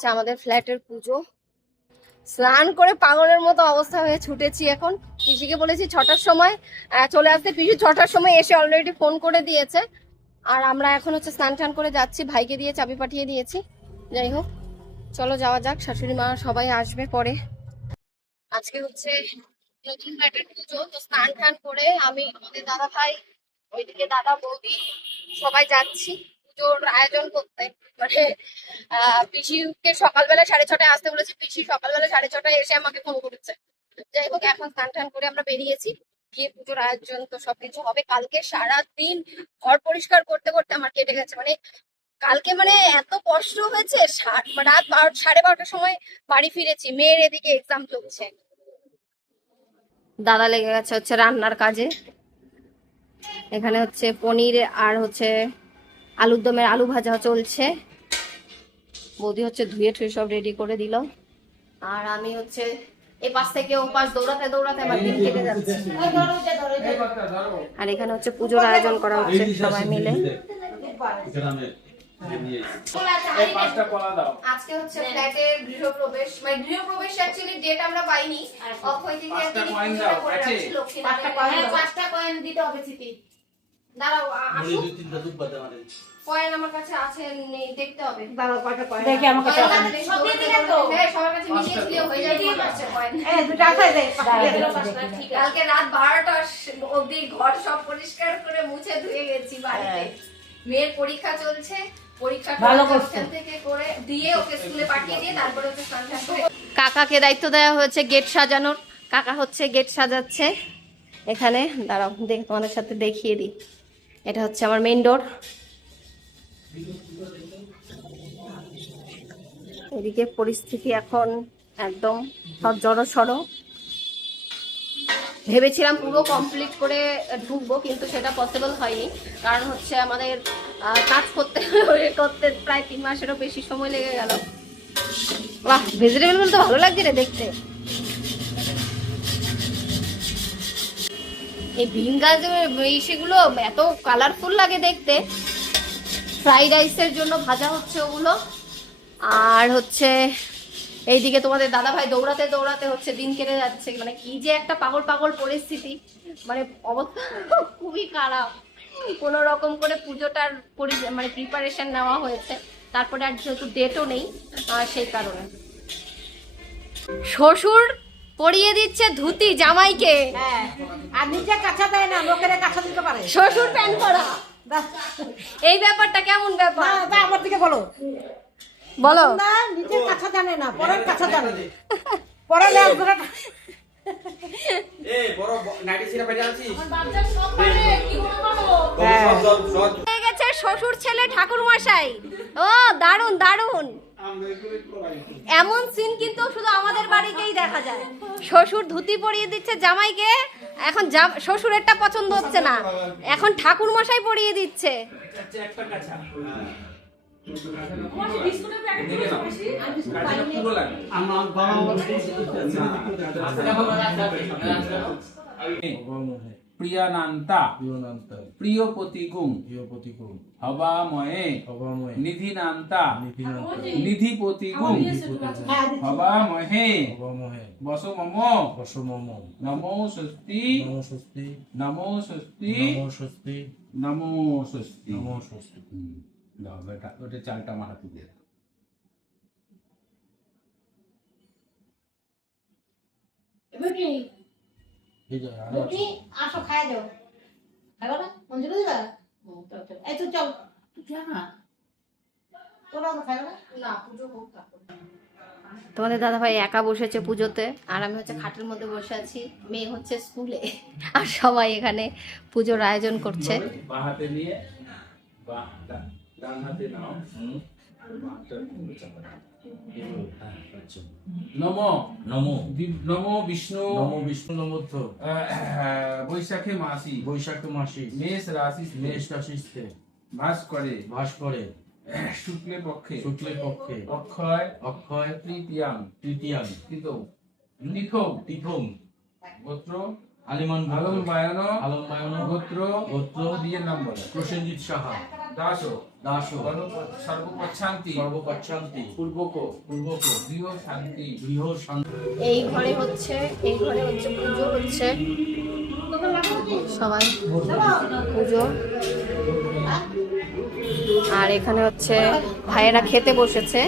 হচ্ছে আমাদের ফ্ল্যাটের পুজো। স্নান করে পাগলের মতো অবস্থা হয়ে ছুটেছি। এখন পিসিকে বলেছি 6টার সময় চলে আসতে, পিসি 6টার সময় এসে অলরেডি ফোন করে দিয়েছে। আর আমরা এখন হচ্ছে স্নান টান করে যাচ্ছি, ভাইকে দিয়ে চাবি পাঠিয়ে দিয়েছি। যাই হোক, চলো যাওয়া যাক। শাশুড়ি মা সবাই আসবে পরে। আজকে হচ্ছে নতুন ফ্ল্যাটের পুজো, তো স্নান টান করে আমি, আমাদের দাদা ভাই, ওইদিকে দাদা বৌদি সবাই যাচ্ছি পুজোর আয়োজন করতে। মানে পিসিকে সকালবেলা 6:30টায় আসতে বলেছি, পিসি সকালবেলা 6:30টায় এসে আমাকে ফোন করেছে। যাই হোক, এখন স্নান টান করে আমরা বেরিয়েছি, গিয়ে পুজোর আয়োজন তো সবকিছু হবে। কালকে সারাদিন ঘর পরিষ্কার করতে করতে আমার কেটে গেছে। মানে কালকে মানে এত কষ্ট হয়েছে। রাত 12:30টার সময় বাড়ি ফিরেছি, মেয়ের এদিকে এক্সাম চলছে। দাদা লেগে গেছে হচ্ছে রান্নার কাজে। এখানে হচ্ছে পনির আর হচ্ছে আলুর দমের আলু ভাজা চলছে। বৌদি হচ্ছে ধুয়ে ঠুয়ে সব রেডি করে দিল। আর আমি হচ্ছে এই পাশ থেকে ও পাশ দৌড়াতে দৌড়াতে আমার দিন কেটে যাচ্ছে। আর এখানে হচ্ছে পুজোর আয়োজন করা হচ্ছে সবাই মিলে। আজকে হচ্ছে ফ্ল্যাটের গৃহপ্রবেশ, মানে গৃহপ্রবেশ অ্যাকচুয়ালি ডেট আমরা পাইনি। অক্ষয় তৃতীয়া তিনি পুজোটা করে রাখছি, লক্ষ্মী নারায়ণ। 5টা কয়েন দিতে হবে চিঠি। দাঁড়াও আসুক, কয়েন আমার কাছে আছে নেই, দেখতে হবে। দাঁড়াও কয়টা কয়েন দেখি আমার কাছে আছে। সব দিয়ে দিলেন তো? হ্যাঁ, সবার কাছে মিলিয়ে দিলে হয়ে যাবে। ঠিক আছে, কয়েন এই দুটো আছে দে। কালকে রাত 12টা অবধি ঘর সব পরিষ্কার করে মুছে ধুয়ে গেছি বাড়িতে। মেয়ের পরীক্ষা চলছে, পরীক্ষাটা ওখান থেকে করে দিয়ে ওকে স্কুলে পাঠিয়ে দিয়ে তারপরে ওকে স্নান টান করে। কাকাকে দায়িত্ব দেওয়া হয়েছে গেট সাজানোর। কাকা হচ্ছে গেট সাজাচ্ছে এখানে। দাঁড়াও তোমাদের সাথে দেখিয়ে দিই। এটা হচ্ছে আমার মেইন ডোর। এদিকে পরিস্থিতি এখন একদম সব জড়সড়। ভেবেছিলাম পুরো কমপ্লিট করে ঢুকবো, কিন্তু সেটা পসিবল হয়নি। কারণ হচ্ছে আমাদের কাজ করতে করতে প্রায় 3 মাসেরও বেশি সময় লেগে গেল। বাহ, ভেজিটেবল গুলো তো ভালো লাগছে রে দেখতে। এই বিন গাজর সেগুলো এত কালারফুল লাগে দেখতে। ফ্রাইড রাইসের জন্য ভাজা হচ্ছে ওগুলো। আর হচ্ছে এইদিকে তোমাদের দাদা ভাই দৌড়াতে দৌড়াতে হচ্ছে দিন কেটে যাচ্ছে। মানে কি যে একটা পাগল পাগল পরিস্থিতি, মানে অবস্থা খুবই খারাপ। কোনো রকম করে পুজোটার মানে প্রিপারেশন নেওয়া হয়েছে। তারপরে আর যেহেতু ডেটও নেই, সেই কারণে শ্বশুর পরিয়ে দিচ্ছে ধুতি জামাইকে। আর নিজে কাঁচা দেয় না, লোকেরা কাঁচা দিতে পারে। শ্বশুর প্যান্ট পরা, এই ব্যাপারটা কেমন ব্যাপার? আমার দিকে বলো বলো না, নিজের কাঁচা জানে না, পরের কাঁচা জানে। পরের লেজ ধরে বড় নাইটি ছিড়া বেজা আছিস। হয়ে গেছে শ্বশুর ছেলে ঠাকুর মশাই। ও দারুন দারুন। এমন সিন কিন্তু শুধু আমাদের বাড়িতেই দেখা যায়। শ্বশুর ধুতি পরিয়ে দিচ্ছে জামাইকে। এখন শ্বশুরেরটা পছন্দ হচ্ছে না, এখন ঠাকুর মশাই পরিয়ে দিচ্ছে। প্রিয়ানান্তা প্রিয়পতিগুং হবাময়ে নিধিনান্তা নিধিপতিগুং হবামহে বসমম নমো স্বস্তি নমো স্বস্তি নমো স্বস্তি। ওটা চালটা আমার হাতে দিয়ে আসো খাই যাও, খাইবা না? মঞ্জুরি দিবা? এই তো চল, তোরা খাইবা না? পুজো হোক। তোমাদের দাদা ভাই একা বসেছে পুজোতে, আর আমি হচ্ছে খাটের মধ্যে বসে আছি। মেয়ে হচ্ছে স্কুলে, আর সবাই এখানে পুজোর আয়োজন করছে। বাঁ হাতে নিয়ে ডান হাতে নাও। নমো নমো নমো বিষ্ণু নমোর্থ বৈশাখে মাসি মেষ রাশিতে ভাস করে শুক্লে পক্ষে অক্ষয় তৃতীয়াং তিথৌ গোত্র আলম বায়ন গোত্র দিয়ে নাম বলে প্রসেনজিৎ সাহা দাস দাস সর্বপচ্ছান্তি সর্বপচ্ছান্তি পূর্বক পূর্বক গৃহ শান্তি গৃহ শান্তি। এই ঘরে হচ্ছে পুজো হচ্ছে, সবাই পুজো। আর এখানে হচ্ছে ভাইয়েরা খেতে বসেছে।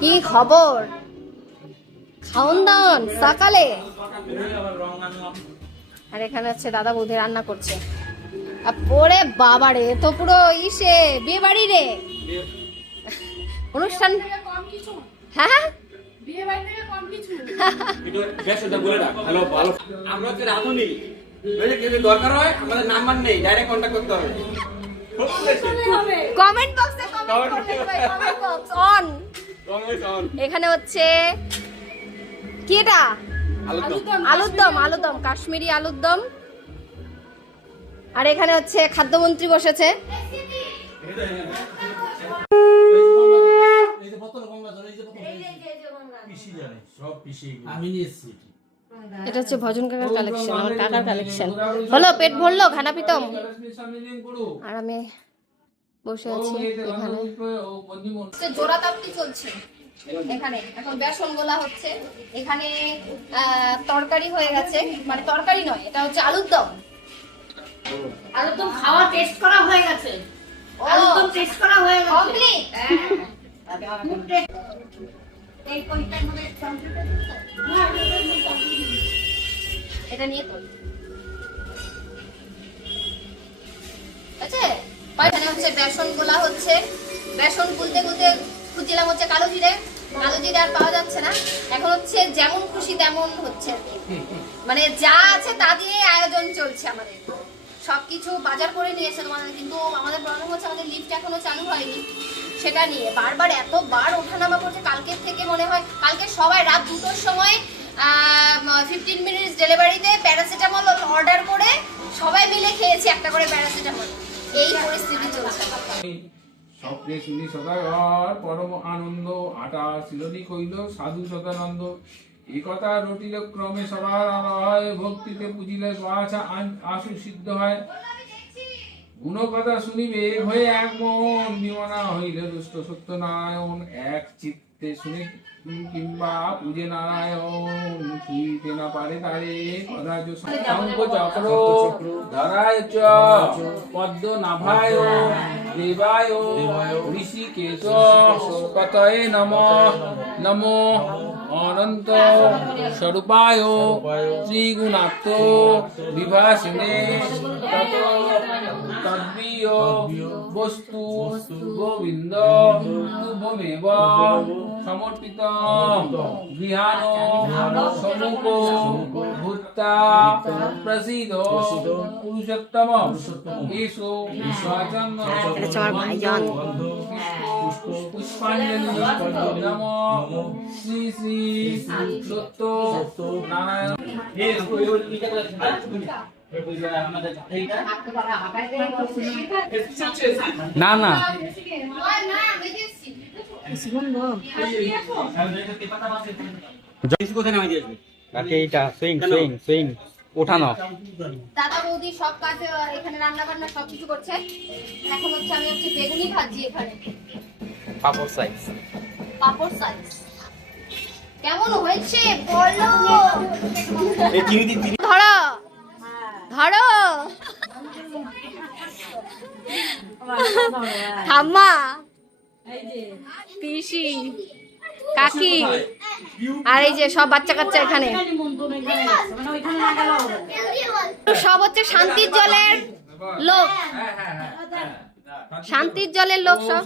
কি খবর, খাওন দাওন সকালে? আর এখানে হচ্ছে দাদা বৌদি রান্না করছে। আর পরে বাবারে, এ তো পুরো ইসে বিয়ে বাড়ি রে, অনুষ্ঠান। হ্যাঁ একটু বেশ ওটা বলে রাখ, ভালো ভালো। আমরা হচ্ছে রাঁধুনি, যদি দরকার হয় আমাদের নাম্বার নেই, ডাইরেক্ট কন্ট্যাক্ট করতে হবে। কমেন্ট বক্সে কমেন্ট করতে হবে, কমেন্ট বক্স অন। এখানে হচ্ছে কি এটা? আলুর দম, কাশ্মীরি আলুর দম। আর এখানে হচ্ছে খাদ্যমন্ত্রী বসেছে। আমি নিয়েছি। এটা হচ্ছে ভজন কাকার কালেকশন, আমার কাকার কালেকশন। হলো, পেট ভরলো, খানা পিতম। আর আমি বসে আছি এখানে, জোড়া তাপ্তি চলছে এখানে। এখন বেসন গোলা হচ্ছে এখানে। তরকারি হয়ে গেছে, মানে তরকারি নয়, এটা হচ্ছে আলুর দম। আলুর দম খাওয়া টেস্ট করা হয়ে গেছে। আলুর দম টেস্ট করা হয়ে গেছে কমপ্লিট। এই কোনটার মধ্যে এটা নিয়ে তো আছে। এখানে হচ্ছে বেসন গোলা হচ্ছে। বেসন গুলতে গুলতে খুঁজছিলাম হচ্ছে কালো জিরে আর পাওয়া যাচ্ছে না। এখন হচ্ছে যেমন খুশি তেমন হচ্ছে আর কি, মানে যা আছে তা দিয়ে আয়োজন চলছে আমাদের। সবকিছু বাজার করে নিয়েছে তোমাদের, কিন্তু আমাদের প্রবলেম হচ্ছে আমাদের লিফট এখনো চালু হয়নি। সেটা নিয়ে বারবার এতবার ওঠানামা করছে। কালকের থেকে মনে হয়, কালকে সবাই রাত 2টোর সময় 15 মিনিটস ডেলিভারিতে প্যারাসিটামল অর্ডার করে সবাই মিলে খেয়েছি একটা করে প্যারাসিটামল। এই পরিস্থিতি চলছে। স্বপ্নে শুনি সদাগর পরম আনন্দ, আটা শিলনি কইল সাধু সদানন্দ। এই কথা রটিল ক্রমে সবার হয়, ভক্তিতে পুজিলে বাছা আশু সিদ্ধ হয়। গুণ কথা শুনিবে হয়ে এক মন, বিমনা হইলে দুষ্ট সত্যনারায়ণ। এক চিত্তে শুনে কিংবা পূজে নারায়ণ, শুইতে না পারে তারে কদাচ শঙ্খ চক্র ধরায় চ পদ্ম নাভায় দেবায় ঋষিকেশ কতয়ে নমঃ নমো অনন্ত স্বরূপায় শ্রীগুণাত্ম বিভাসিনে তত তদ্বীয় বস্তু গোবিন্দ তুভমেব সমর্পিত গৃহাণ সমুখ ভূতা প্রসিদ পুরুষোত্তম এসো পুষ্পাঞ্জলি নমো শ্রী শ্রী সত্য নারায়ণ। না না কোথায় নামাই দিয়েছে এইটা সুইং সুইং সুইং ওঠানো। দাদা বৌদি সব কাজ এখানে, রান্না বান্না সবকিছু করছে। এখন হচ্ছে আমি হচ্ছে বেগুনি ভাজি এখানে, পাপড় সাইজ। পাপড় সাইজ কেমন হয়েছে বলো। ধরো ধরো ঠাম্মা, পিসি, কাকি, আর এই যে সব বাচ্চা কাচ্চা এখানে সব হচ্ছে শান্তির জলের লোক, শান্তির জলের লোক সব।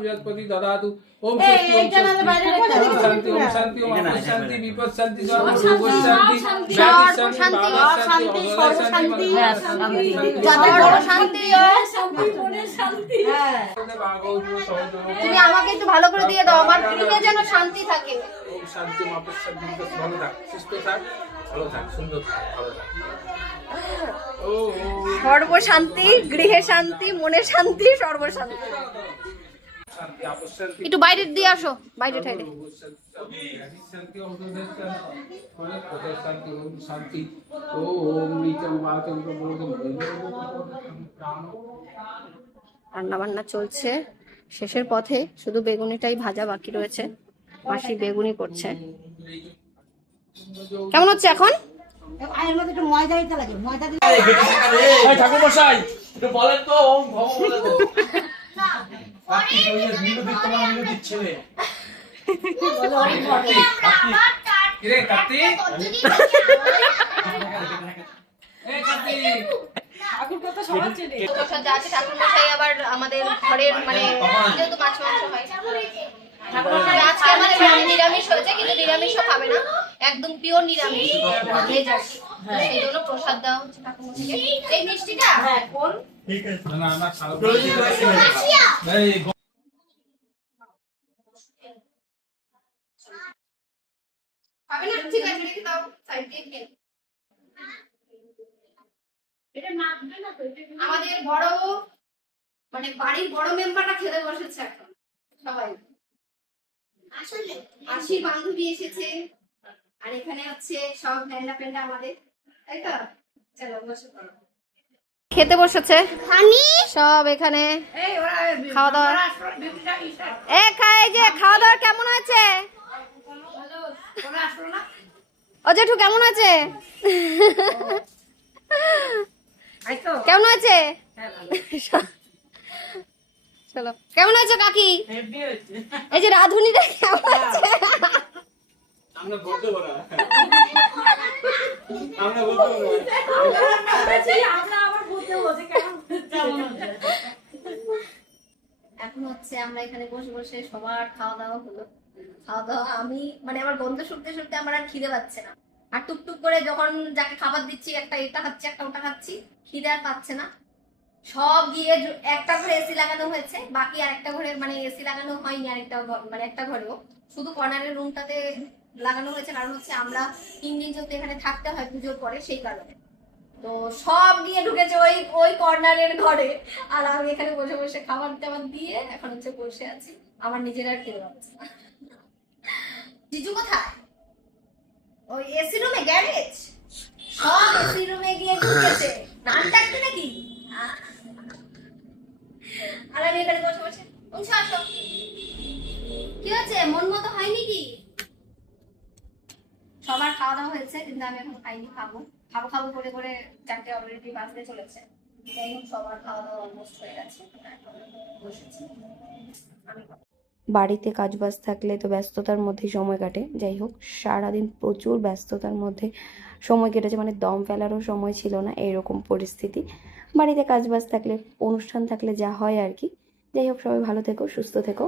বৃহস্পতি দদাতু। ওম শান্তি ওম শান্তি ওম শান্তি বিপদ শান্তি সর্বশান্তি তুমি আমাকে একটু ভালো করে দিয়ে দাও, আমার গৃহে যেন শান্তি থাকে। ওম শান্তি মাপস শান্তি ভালো থাক, সুস্থ থাক, ভালো থাক, সুন্দর থাক, ভালো থাক। সর্বশান্তি, গৃহে শান্তি, মনে শান্তি, সর্বশান্তি। শান্তি আপস শান্তি একটু বাইরে দিয়ে আসো, বাইরে ঠাইরে। শান্তি শান্তি শান্তি ওম নিচম বাচম প্রবোধম রান্না বান্না চলছে, শেষের পথে, শুধু বেগুনিটাই ভাজা বাকি রয়েছে। মাসি বেগুনি করছে। কেমন হচ্ছে এখন? আয়ের মধ্যে একটু ময়দা দিতে লাগে, ময়দা দিলে ঠাকুর মশাই একটু বলেন তো ওম ভব বলে তো কিরে কাতি এই কাতি প্রসাদ যা আছে ঠাকুর মশাই আবার আমাদের ঘরের মানে যেহেতু মাছ মাংস হয়, ঠাকুর মশাই আজকে আমাদের বাড়ি নিরামিষ হয়েছে, কিন্তু নিরামিষও খাবে না, একদম পিওর নিরামিষ ভেজ আর কি। তো সেই জন্য প্রসাদ দেওয়া হচ্ছে ঠাকুর মশাইকে। এই মিষ্টিটা কোন না না খারাপ এই খাবে না? ঠিক আছে, রেখে দাও, সাইড দিয়ে খেয়ে। আমাদের বড় মানে বাড়ির বড় মেম্বাররা খেতে বসেছে এখন সবাই। আসলে আশির বান্ধবী এসেছে, আর এখানে হচ্ছে সব ফ্রেন্ডা ফ্রেন্ডা আমাদের, তাই তো? চলো বসে পড়ো। খেতে বসেছে সব এখানে খাওয়া দাওয়া। এই যে খাওয়া দাওয়া কেমন আছে? ও জেঠু কেমন আছে? কেমন আছে? চলো, কেমন আছে কাকি? এই যে রাধুনিটা কেমন আছে? আমরা বলতে পারা আমরা বলতে এখন হচ্ছে আমরা এখানে বসে বসে সবার খাওয়া দাওয়া হলো। খাওয়া দাওয়া আমি মানে আমার গন্ধ শুকতে শুকতে আমার আর খিদে পাচ্ছে না, আর টুকটুক করে যখন যাকে খাবার দিচ্ছি একটা এটা খাচ্ছি একটা ওটা খাচ্ছি, খিদে আর পাচ্ছে না। সব গিয়ে একটা ঘরে এসি লাগানো হয়েছে, বাকি আরেকটা ঘরে মানে এসি লাগানো হয়নি, আরেকটা মানে একটা ঘরেও শুধু কর্নারের রুমটাতে লাগানো হয়েছে, কারণ হচ্ছে আমরা 3 দিন যেহেতু এখানে থাকতে হয় পুজোর পরে, সেই কারণে। তো সব গিয়ে ঢুকেছে ওই ওই কর্নারের ঘরে, আর আমি এখানে বসে বসে খাবার টাবার দিয়ে এখন হচ্ছে বসে আছি। আমার নিজের আর খেতে পাচ্ছে না। জিজু কোথায়? ওই এসি রুমে, গ্যারেজ সব এসি রুমে গিয়ে ঢুকেছে। নান ডাকতে নাকি? আর আমি এখানে বসে বসে উঠে আসো। কি হচ্ছে, মন মতো হয়নি কি? সবার খাওয়া দাওয়া হয়েছে, কিন্তু আমি এখন খাইনি, খাবো খাবো খাবো করে করে 4টে অলরেডি বাজতে চলেছে। যাই হোক, সবার খাওয়া দাওয়া অলমোস্ট হয়ে গেছে, এখন বসেছি আমি। বাড়িতে কাজবাজ থাকলে তো ব্যস্ততার মধ্যেই সময় কাটে। যাই হোক, সারাদিন প্রচুর ব্যস্ততার মধ্যে সময় কেটেছে, মানে দম ফেলারও সময় ছিল না, এরকম পরিস্থিতি। বাড়িতে কাজবাজ থাকলে, অনুষ্ঠান থাকলে যা হয় আর কি। যাই হোক, সবাই ভালো থেকো, সুস্থ থেকো।